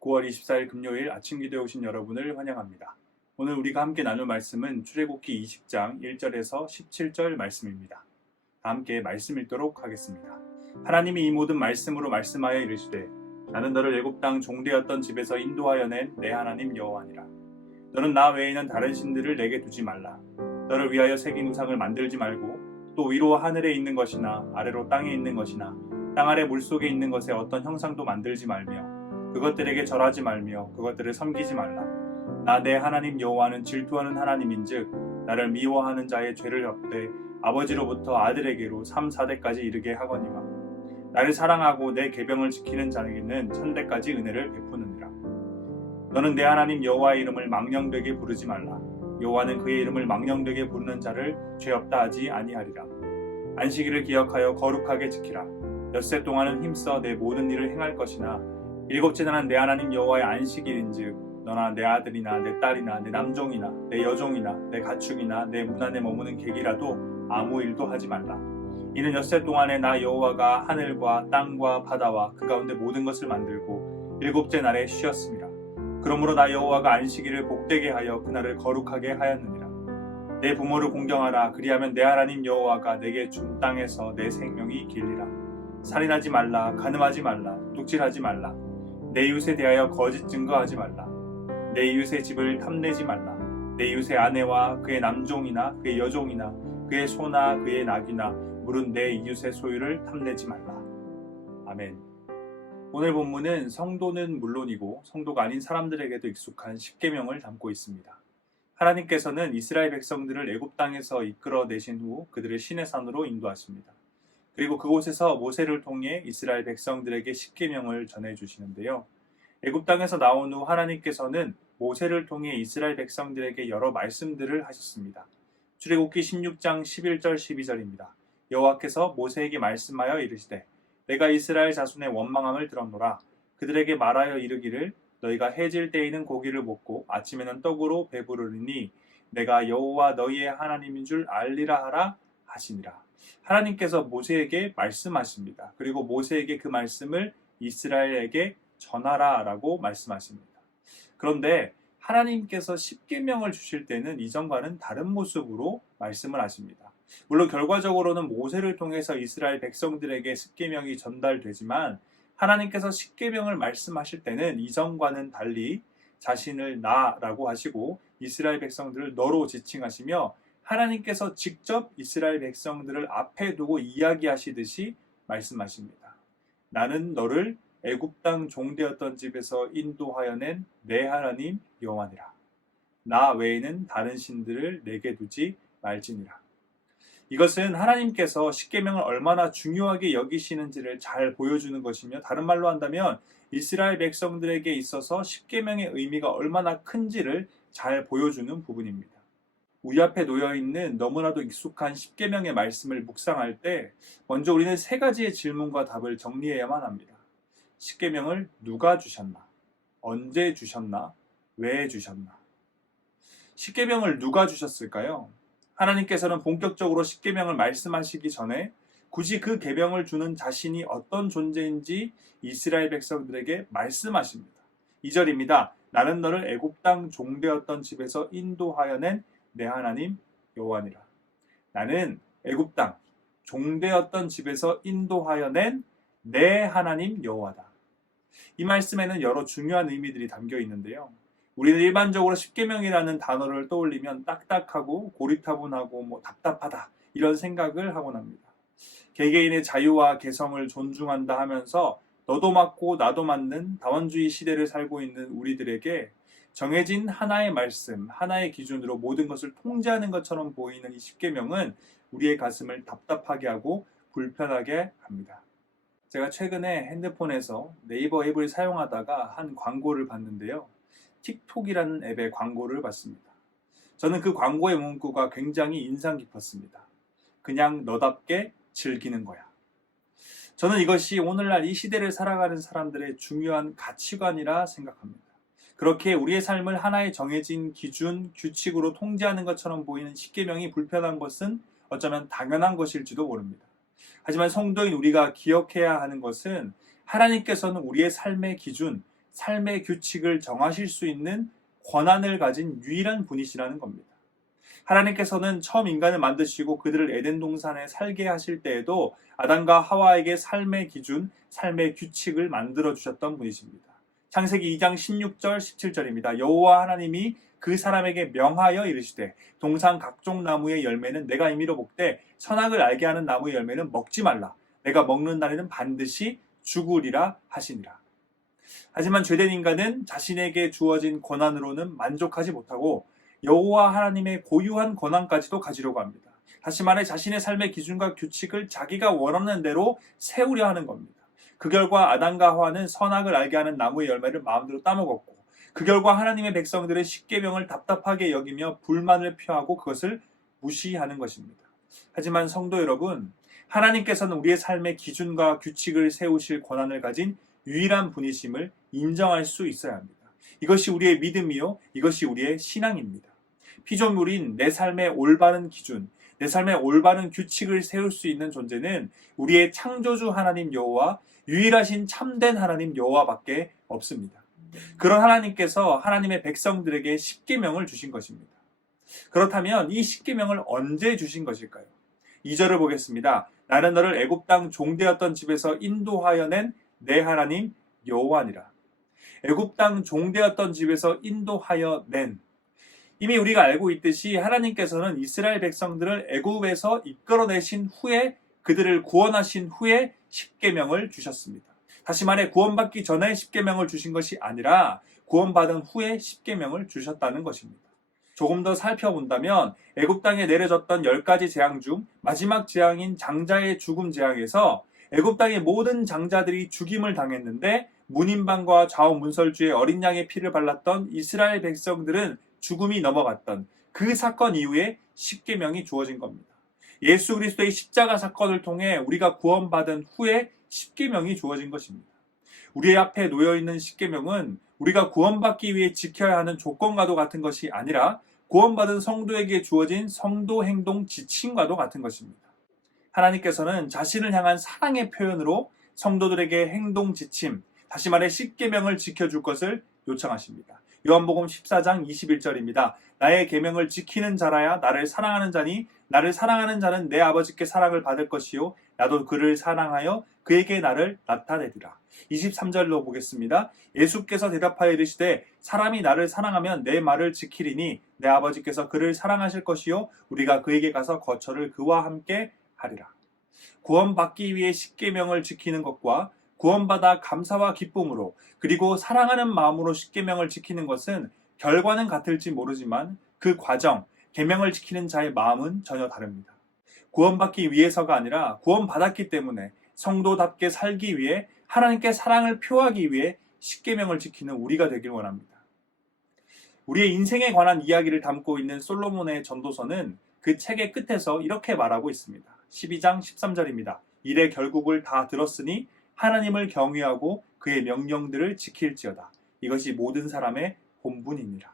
9월 24일 금요일 아침 기도에 오신 여러분을 환영합니다. 오늘 우리가 함께 나눌 말씀은 출애굽기 20장 1절에서 17절 말씀입니다. 다 함께 말씀 읽도록 하겠습니다. 하나님이 이 모든 말씀으로 말씀하여 이르시되 나는 너를 애굽 땅 종되었던 집에서 인도하여 낸 내 하나님 여호와니라. 너는 나 외에는 다른 신들을 내게 두지 말라. 너를 위하여 새긴 우상을 만들지 말고 또 위로 하늘에 있는 것이나 아래로 땅에 있는 것이나 땅 아래 물 속에 있는 것에 어떤 형상도 만들지 말며 그것들에게 절하지 말며 그것들을 섬기지 말라. 나 내 하나님 여호와는 질투하는 하나님인즉 나를 미워하는 자의 죄를 덮되 아버지로부터 아들에게로 3, 4대까지 이르게 하거니와 나를 사랑하고 내 계명을 지키는 자에게는 천대까지 은혜를 베푸느니라. 너는 내 하나님 여호와의 이름을 망령되게 부르지 말라. 여호와는 그의 이름을 망령되게 부르는 자를 죄 없다 하지 아니하리라. 안식일을 기억하여 거룩하게 지키라. 엿새 동안은 힘써 내 모든 일을 행할 것이나 일곱째 날은 내 하나님 여호와의 안식일인즉 너나 내 아들이나 내 딸이나 내 남종이나 내 여종이나 내 가축이나 내 문 안에 머무는 객이라도 아무 일도 하지 말라. 이는 엿새 동안에 나 여호와가 하늘과 땅과 바다와 그 가운데 모든 것을 만들고 일곱째 날에 쉬었습니다. 그러므로 나 여호와가 안식일을 복되게 하여 그날을 거룩하게 하였느니라. 내 부모를 공경하라. 그리하면 내 하나님 여호와가 내게 준 땅에서 내 생명이 길리라. 살인하지 말라. 간음하지 말라. 독질하지 말라. 내 이웃에 대하여 거짓 증거하지 말라. 내 이웃의 집을 탐내지 말라. 내 이웃의 아내와 그의 남종이나 그의 여종이나 그의 소나 그의 낙이나 물은 내 이웃의 소유를 탐내지 말라. 아멘. 오늘 본문은 성도는 물론이고 성도가 아닌 사람들에게도 익숙한 십계명을 담고 있습니다. 하나님께서는 이스라엘 백성들을 애굽 땅에서 이끌어내신 후 그들을 신의 산으로 인도하십니다. 그리고 그곳에서 모세를 통해 이스라엘 백성들에게 십계명을 전해 주시는데요. 애굽 땅에서 나온 후 하나님께서는 모세를 통해 이스라엘 백성들에게 여러 말씀들을 하셨습니다. 출애굽기 16장 11절 12절입니다. 여호와께서 모세에게 말씀하여 이르시되 내가 이스라엘 자손의 원망함을 들었노라 그들에게 말하여 이르기를 너희가 해질 때에는 고기를 먹고 아침에는 떡으로 배부르리니 내가 여호와 너희의 하나님인 줄 알리라 하라 하시니라. 하나님께서 모세에게 말씀하십니다. 그리고 모세에게 그 말씀을 이스라엘에게 전하라라고 말씀하십니다. 그런데 하나님께서 십계명을 주실 때는 이전과는 다른 모습으로 말씀을 하십니다. 물론 결과적으로는 모세를 통해서 이스라엘 백성들에게 십계명이 전달되지만 하나님께서 십계명을 말씀하실 때는 이전과는 달리 자신을 나라고 하시고 이스라엘 백성들을 너로 지칭하시며 하나님께서 직접 이스라엘 백성들을 앞에 두고 이야기하시듯이 말씀하십니다. 나는 너를 애굽 땅 종되었던 집에서 인도하여 낸 내 하나님 여호와니라. 나 외에는 다른 신들을 내게 두지 말지니라. 이것은 하나님께서 십계명을 얼마나 중요하게 여기시는지를 잘 보여주는 것이며 다른 말로 한다면 이스라엘 백성들에게 있어서 십계명의 의미가 얼마나 큰지를 잘 보여주는 부분입니다. 우리 앞에 놓여 있는 너무나도 익숙한 십계명의 말씀을 묵상할 때 먼저 우리는 세 가지의 질문과 답을 정리해야만 합니다. 십계명을 누가 주셨나? 언제 주셨나? 왜 주셨나? 십계명을 누가 주셨을까요? 하나님께서는 본격적으로 십계명을 말씀하시기 전에 굳이 그 계명을 주는 자신이 어떤 존재인지 이스라엘 백성들에게 말씀하십니다. 2절입니다. 나는 너를 애굽 땅 종되었던 집에서 인도하여 낸 내 하나님 여호와니라. 나는 애굽 땅 종되었던 집에서 인도하여 낸 내 하나님 여호와다. 이 말씀에는 여러 중요한 의미들이 담겨 있는데요. 우리는 일반적으로 십계명이라는 단어를 떠올리면 딱딱하고 고리타분하고 뭐 답답하다 이런 생각을 하곤 합니다. 개개인의 자유와 개성을 존중한다 하면서 너도 맞고 나도 맞는 다원주의 시대를 살고 있는 우리들에게 정해진 하나의 말씀, 하나의 기준으로 모든 것을 통제하는 것처럼 보이는 이 십계명은 우리의 가슴을 답답하게 하고 불편하게 합니다. 제가 최근에 핸드폰에서 네이버 앱을 사용하다가 한 광고를 봤는데요. 틱톡이라는 앱의 광고를 봤습니다. 저는 그 광고의 문구가 굉장히 인상 깊었습니다. 그냥 너답게 즐기는 거야. 저는 이것이 오늘날 이 시대를 살아가는 사람들의 중요한 가치관이라 생각합니다. 그렇게 우리의 삶을 하나의 정해진 기준, 규칙으로 통제하는 것처럼 보이는 십계명이 불편한 것은 어쩌면 당연한 것일지도 모릅니다. 하지만 성도인 우리가 기억해야 하는 것은 하나님께서는 우리의 삶의 기준, 삶의 규칙을 정하실 수 있는 권한을 가진 유일한 분이시라는 겁니다. 하나님께서는 처음 인간을 만드시고 그들을 에덴 동산에 살게 하실 때에도 아담과 하와에게 삶의 기준, 삶의 규칙을 만들어 주셨던 분이십니다. 창세기 2장 16절 17절입니다. 여호와 하나님이 그 사람에게 명하여 이르시되 동산 각종 나무의 열매는 내가 임의로 먹되 선악을 알게 하는 나무의 열매는 먹지 말라. 내가 먹는 날에는 반드시 죽으리라 하시니라. 하지만 죄된 인간은 자신에게 주어진 권한으로는 만족하지 못하고 여호와 하나님의 고유한 권한까지도 가지려고 합니다. 다시 말해 자신의 삶의 기준과 규칙을 자기가 원하는 대로 세우려 하는 겁니다. 그 결과 아담과 하와는 선악을 알게 하는 나무의 열매를 마음대로 따먹었고 그 결과 하나님의 백성들의 십계명을 답답하게 여기며 불만을 표하고 그것을 무시하는 것입니다. 하지만 성도 여러분, 하나님께서는 우리의 삶의 기준과 규칙을 세우실 권한을 가진 유일한 분이심을 인정할 수 있어야 합니다. 이것이 우리의 믿음이요, 이것이 우리의 신앙입니다. 피조물인 내 삶의 올바른 기준, 내 삶의 올바른 규칙을 세울 수 있는 존재는 우리의 창조주 하나님 여호와 유일하신 참된 하나님 여호와밖에 없습니다. 그런 하나님께서 하나님의 백성들에게 십계명을 주신 것입니다. 그렇다면 이 십계명을 언제 주신 것일까요? 2절을 보겠습니다. 나는 너를 애굽 땅 종되었던 집에서 인도하여 낸 내 하나님 여호와니라. 애굽 땅 종되었던 집에서 인도하여 낸 이미 우리가 알고 있듯이 하나님께서는 이스라엘 백성들을 애굽에서 이끌어내신 후에 그들을 구원하신 후에 십계명을 주셨습니다. 다시 말해 구원받기 전에 십계명을 주신 것이 아니라 구원받은 후에 십계명을 주셨다는 것입니다. 조금 더 살펴본다면 애굽 땅에 내려졌던 열 가지 재앙 중 마지막 재앙인 장자의 죽음 재앙에서 애굽 땅의 모든 장자들이 죽임을 당했는데 문인방과 좌우 문설주의 어린 양의 피를 발랐던 이스라엘 백성들은 죽음이 넘어갔던 그 사건 이후에 십계명이 주어진 겁니다. 예수 그리스도의 십자가 사건을 통해 우리가 구원받은 후에 십계명이 주어진 것입니다. 우리 앞에 놓여 있는 십계명은 우리가 구원받기 위해 지켜야 하는 조건과도 같은 것이 아니라 구원받은 성도에게 주어진 성도 행동 지침과도 같은 것입니다. 하나님께서는 자신을 향한 사랑의 표현으로 성도들에게 행동 지침, 다시 말해 십계명을 지켜줄 것을 요청하십니다. 요한복음 14장 21절입니다. 나의 계명을 지키는 자라야 나를 사랑하는 자니 나를 사랑하는 자는 내 아버지께 사랑을 받을 것이요 나도 그를 사랑하여 그에게 나를 나타내리라. 23절로 보겠습니다. 예수께서 대답하여 이르시되 사람이 나를 사랑하면 내 말을 지키리니 내 아버지께서 그를 사랑하실 것이요 우리가 그에게 가서 거처를 그와 함께 하리라. 구원받기 위해 십계명을 지키는 것과 구원받아 감사와 기쁨으로 그리고 사랑하는 마음으로 십계명을 지키는 것은 결과는 같을지 모르지만 그 과정, 계명을 지키는 자의 마음은 전혀 다릅니다. 구원받기 위해서가 아니라 구원받았기 때문에 성도답게 살기 위해 하나님께 사랑을 표하기 위해 십계명을 지키는 우리가 되길 원합니다. 우리의 인생에 관한 이야기를 담고 있는 솔로몬의 전도서는 그 책의 끝에서 이렇게 말하고 있습니다. 12장 13절입니다. 이래 결국을 다 들었으니 하나님을 경외하고 그의 명령들을 지킬지어다. 이것이 모든 사람의 본분이니라.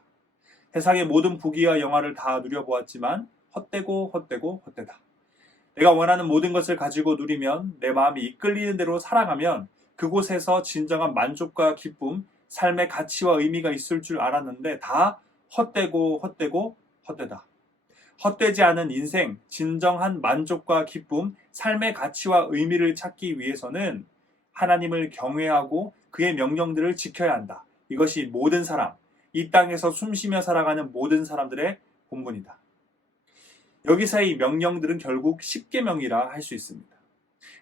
세상의 모든 부귀와 영화를 다 누려보았지만 헛되고 헛되고 헛되다. 내가 원하는 모든 것을 가지고 누리면 내 마음이 이끌리는 대로 살아가면 그곳에서 진정한 만족과 기쁨, 삶의 가치와 의미가 있을 줄 알았는데 다 헛되고 헛되고 헛되다. 헛되지 않은 인생, 진정한 만족과 기쁨, 삶의 가치와 의미를 찾기 위해서는 하나님을 경외하고 그의 명령들을 지켜야 한다. 이것이 모든 사람, 이 땅에서 숨쉬며 살아가는 모든 사람들의 본분이다. 여기서의 명령들은 결국 십계명이라 할 수 있습니다.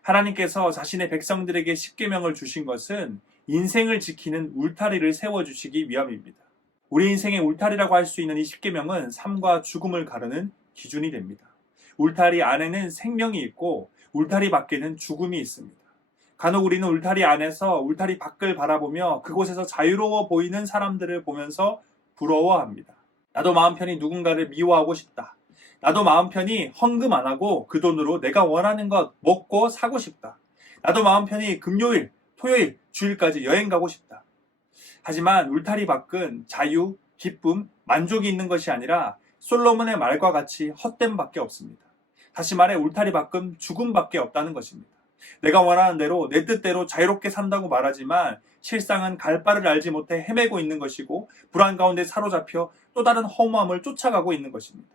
하나님께서 자신의 백성들에게 십계명을 주신 것은 인생을 지키는 울타리를 세워 주시기 위함입니다. 우리 인생의 울타리라고 할 수 있는 이 십계명은 삶과 죽음을 가르는 기준이 됩니다. 울타리 안에는 생명이 있고 울타리 밖에는 죽음이 있습니다. 간혹 우리는 울타리 안에서 울타리 밖을 바라보며 그곳에서 자유로워 보이는 사람들을 보면서 부러워합니다. 나도 마음 편히 누군가를 미워하고 싶다. 나도 마음 편히 헌금 안 하고 그 돈으로 내가 원하는 것 먹고 사고 싶다. 나도 마음 편히 금요일, 토요일, 주일까지 여행 가고 싶다. 하지만 울타리 밖은 자유, 기쁨, 만족이 있는 것이 아니라 솔로몬의 말과 같이 헛됨밖에 없습니다. 다시 말해 울타리 밖은 죽음밖에 없다는 것입니다. 내가 원하는 대로 내 뜻대로 자유롭게 산다고 말하지만 실상은 갈 바를 알지 못해 헤매고 있는 것이고 불안 가운데 사로잡혀 또 다른 허무함을 쫓아가고 있는 것입니다.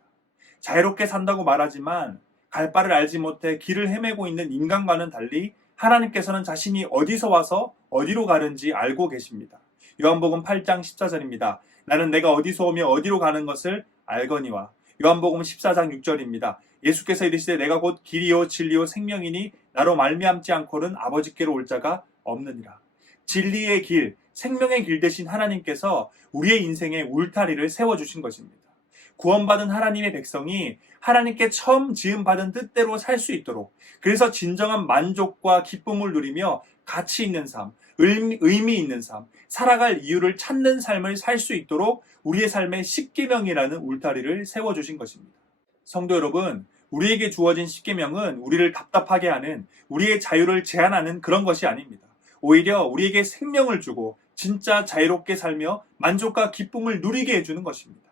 자유롭게 산다고 말하지만 갈 바를 알지 못해 길을 헤매고 있는 인간과는 달리 하나님께서는 자신이 어디서 와서 어디로 가는지 알고 계십니다. 요한복음 8장 14절입니다. 나는 내가 어디서 오며 어디로 가는 것을 알거니와. 요한복음 14장 6절입니다. 예수께서 이르시되 내가 곧 길이요 진리요 생명이니 나로 말미암지 않고는 아버지께로 올 자가 없느니라. 진리의 길, 생명의 길 대신 하나님께서 우리의 인생에 울타리를 세워 주신 것입니다. 구원받은 하나님의 백성이 하나님께 처음 지음 받은 뜻대로 살 수 있도록 그래서 진정한 만족과 기쁨을 누리며 가치 있는 삶, 의미, 있는 삶, 살아갈 이유를 찾는 삶을 살 수 있도록 우리의 삶에 십계명이라는 울타리를 세워 주신 것입니다. 성도 여러분, 우리에게 주어진 십계명은 우리를 답답하게 하는 우리의 자유를 제한하는 그런 것이 아닙니다. 오히려 우리에게 생명을 주고 진짜 자유롭게 살며 만족과 기쁨을 누리게 해주는 것입니다.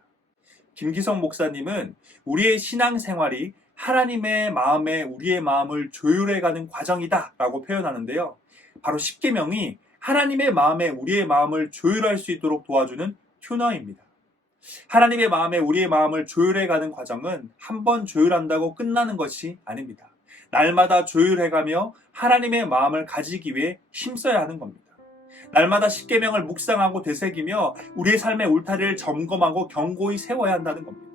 김기성 목사님은 우리의 신앙 생활이 하나님의 마음에 우리의 마음을 조율해가는 과정이다 라고 표현하는데요. 바로 십계명이 하나님의 마음에 우리의 마음을 조율할 수 있도록 도와주는 튜너입니다. 하나님의 마음에 우리의 마음을 조율해가는 과정은 한 번 조율한다고 끝나는 것이 아닙니다. 날마다 조율해가며 하나님의 마음을 가지기 위해 힘써야 하는 겁니다. 날마다 십계명을 묵상하고 되새기며 우리의 삶의 울타리를 점검하고 경고히 세워야 한다는 겁니다.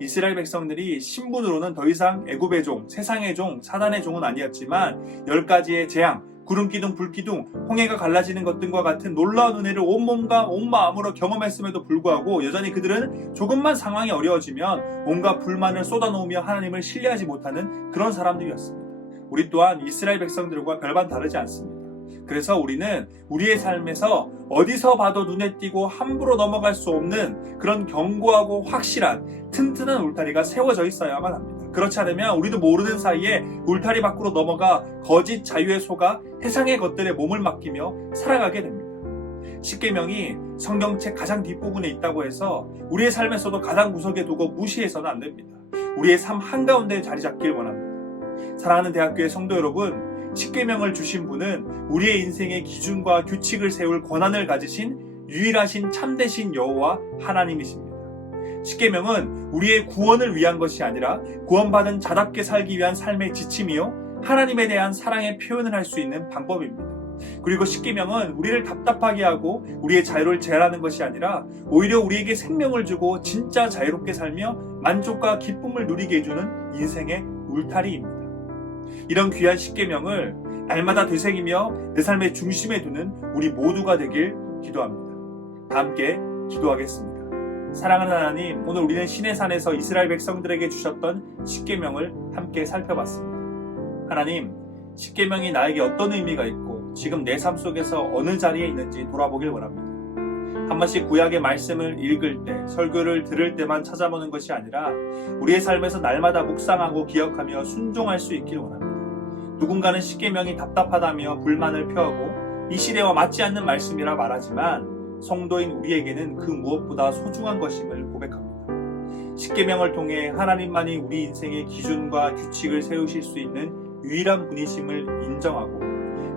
이스라엘 백성들이 신분으로는 더 이상 애굽의 종, 세상의 종, 사단의 종은 아니었지만 열 가지의 재앙, 구름 기둥, 불 기둥, 홍해가 갈라지는 것 등과 같은 놀라운 은혜를 온 몸과 온 마음으로 경험했음에도 불구하고 여전히 그들은 조금만 상황이 어려워지면 온갖 불만을 쏟아놓으며 하나님을 신뢰하지 못하는 그런 사람들이었습니다. 우리 또한 이스라엘 백성들과 별반 다르지 않습니다. 그래서 우리는 우리의 삶에서 어디서 봐도 눈에 띄고 함부로 넘어갈 수 없는 그런 견고하고 확실한 튼튼한 울타리가 세워져 있어야만 합니다. 그렇지 않으면 우리도 모르는 사이에 울타리 밖으로 넘어가 거짓 자유에 속아 세상의 것들에 몸을 맡기며 살아가게 됩니다. 십계명이 성경책 가장 뒷부분에 있다고 해서 우리의 삶에서도 가장 구석에 두고 무시해서는 안 됩니다. 우리의 삶 한가운데 자리 잡길 원합니다. 사랑하는 대학교의 성도 여러분, 십계명을 주신 분은 우리의 인생의 기준과 규칙을 세울 권한을 가지신 유일하신 참되신 여호와 하나님이십니다. 십계명은 우리의 구원을 위한 것이 아니라 구원받은 자답게 살기 위한 삶의 지침이요 하나님에 대한 사랑의 표현을 할 수 있는 방법입니다. 그리고 십계명은 우리를 답답하게 하고 우리의 자유를 제한하는 것이 아니라 오히려 우리에게 생명을 주고 진짜 자유롭게 살며 만족과 기쁨을 누리게 해주는 인생의 울타리입니다. 이런 귀한 십계명을 날마다 되새기며 내 삶의 중심에 두는 우리 모두가 되길 기도합니다. 다 함께 기도하겠습니다. 사랑하는 하나님, 오늘 우리는 신의 산에서 이스라엘 백성들에게 주셨던 십계명을 함께 살펴봤습니다. 하나님, 십계명이 나에게 어떤 의미가 있고 지금 내 삶 속에서 어느 자리에 있는지 돌아보길 원합니다. 한 번씩 구약의 말씀을 읽을 때, 설교를 들을 때만 찾아보는 것이 아니라 우리의 삶에서 날마다 묵상하고 기억하며 순종할 수 있길 원합니다. 누군가는 십계명이 답답하다며 불만을 표하고 이 시대와 맞지 않는 말씀이라 말하지만 성도인 우리에게는 그 무엇보다 소중한 것임을 고백합니다. 십계명을 통해 하나님만이 우리 인생의 기준과 규칙을 세우실 수 있는 유일한 분이심을 인정하고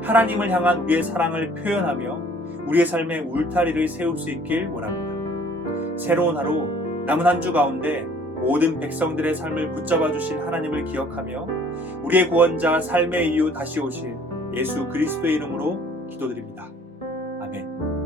하나님을 향한 우리의 사랑을 표현하며 우리의 삶의 울타리를 세울 수 있길 원합니다. 새로운 하루 남은 한 주 가운데 모든 백성들의 삶을 붙잡아 주신 하나님을 기억하며 우리의 구원자 삶의 이유 다시 오실 예수 그리스도의 이름으로 기도드립니다. 아멘.